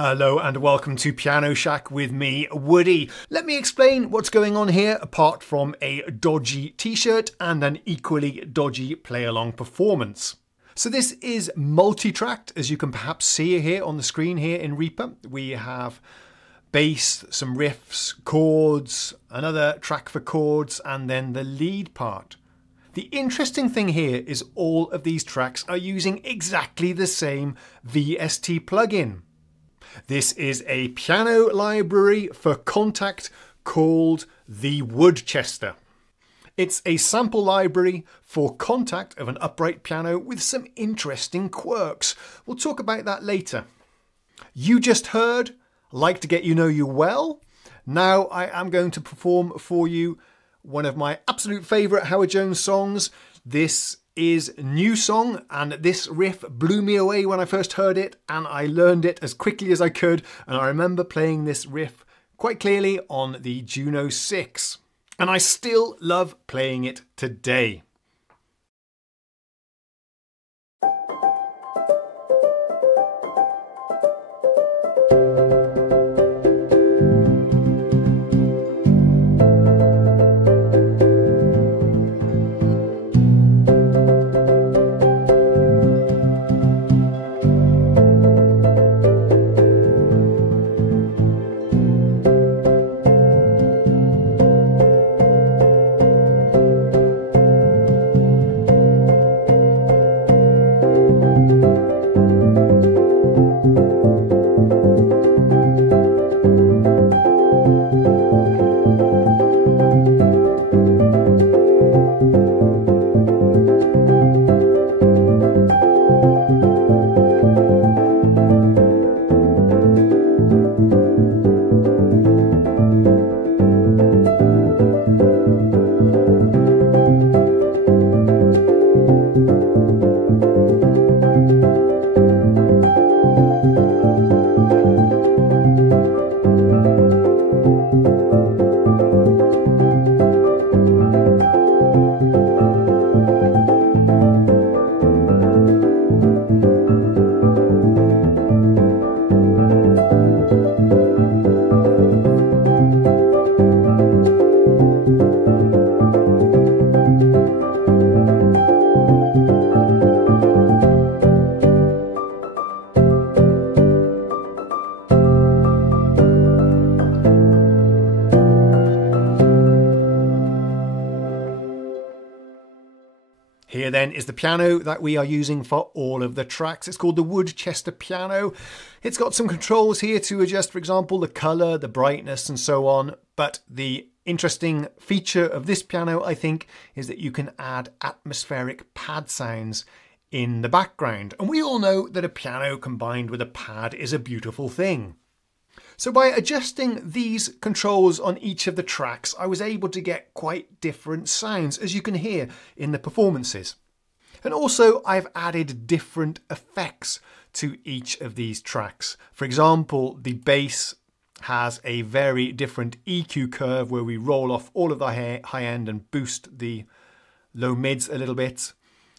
Hello and welcome to Piano Shack with me, Woody. Let me explain what's going on here apart from a dodgy t-shirt and an equally dodgy play-along performance. So this is multi-tracked, as you can perhaps see here on the screen here in Reaper. We have bass, some riffs, chords, another track for chords, and then the lead part. The interesting thing here is all of these tracks are using exactly the same VST plugin. This is a piano library for Kontakt called the Woodchester. It's a sample library for Kontakt of an upright piano with some interesting quirks. We'll talk about that later. You just heard Like to Get You Know You Well. Now I am going to perform for you one of my absolute favourite Howard Jones songs. This is a new song, and this riff blew me away when I first heard it, and I learned it as quickly as I could, and I remember playing this riff quite clearly on the Juno 6, and I still love playing it today. Here then is the piano that we are using for all of the tracks. It's called the Woodchester piano. It's got some controls here to adjust, for example, the colour, the brightness and so on. But the interesting feature of this piano, I think, is that you can add atmospheric pad sounds in the background. And we all know that a piano combined with a pad is a beautiful thing. So by adjusting these controls on each of the tracks, I was able to get quite different sounds, as you can hear in the performances. And also I've added different effects to each of these tracks. For example, the bass has a very different EQ curve where we roll off all of the high end and boost the low mids a little bit.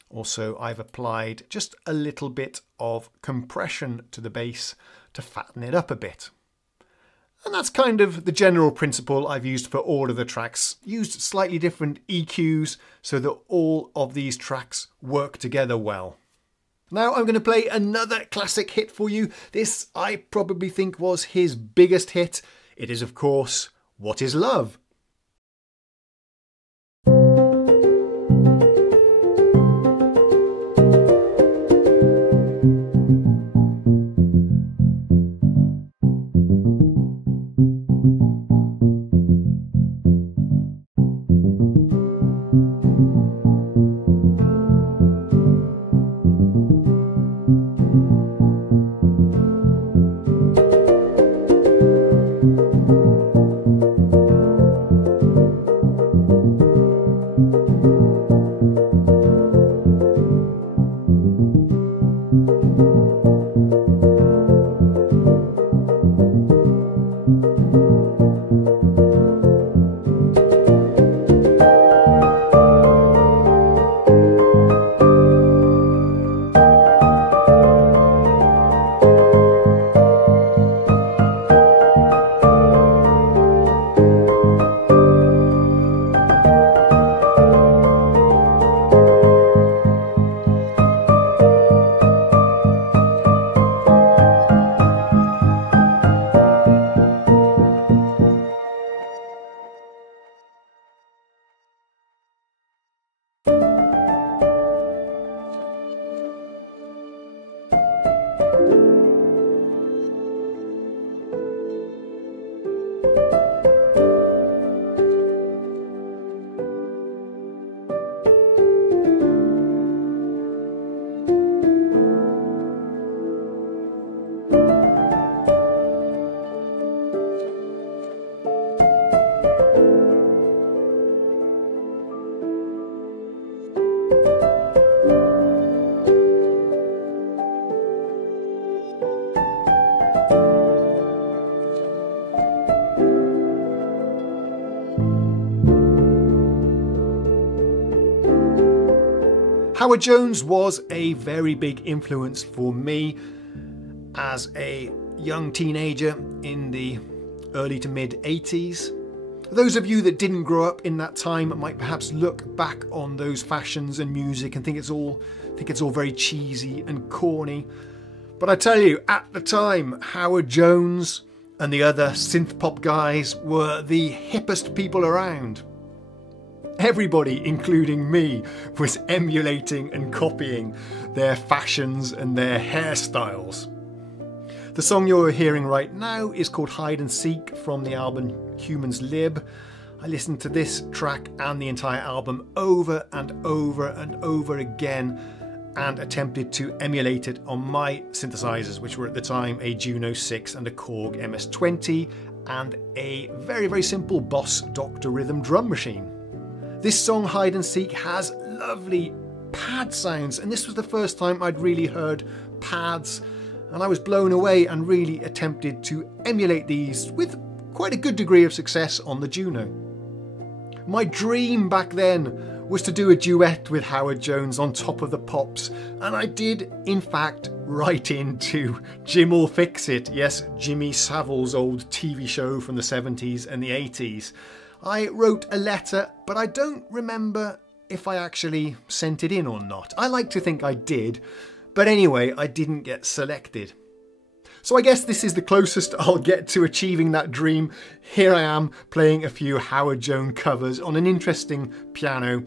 Also, I've applied just a little bit of compression to the bass to fatten it up a bit. And that's kind of the general principle I've used for all of the tracks. Used slightly different EQs so that all of these tracks work together well. Now I'm going to play another classic hit for you. This I probably think was his biggest hit. It is, of course, What Is Love? Howard Jones was a very big influence for me as a young teenager in the early to mid 80s. Those of you that didn't grow up in that time might perhaps look back on those fashions and music and think it's all very cheesy and corny. But I tell you, at the time, Howard Jones and the other synth pop guys were the hippest people around. Everybody, including me, was emulating and copying their fashions and their hairstyles. The song you're hearing right now is called Hide and Seek from the album Humans Lib. I listened to this track and the entire album over and over and over again and attempted to emulate it on my synthesizers, which were at the time a Juno 6 and a Korg MS-20 and a very, very simple Boss Dr. Rhythm drum machine. This song, Hide and Seek, has lovely pad sounds, and this was the first time I'd really heard pads, and I was blown away and really attempted to emulate these with quite a good degree of success on the Juno. My dream back then was to do a duet with Howard Jones on Top of the Pops, and I did in fact write into Jim'll Fix It, yes, Jimmy Savile's old TV show from the 70s and the 80s. I wrote a letter, but I don't remember if I actually sent it in or not. I like to think I did, but anyway, I didn't get selected. So I guess this is the closest I'll get to achieving that dream. Here I am playing a few Howard Jones covers on an interesting piano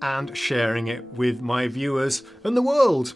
and sharing it with my viewers and the world.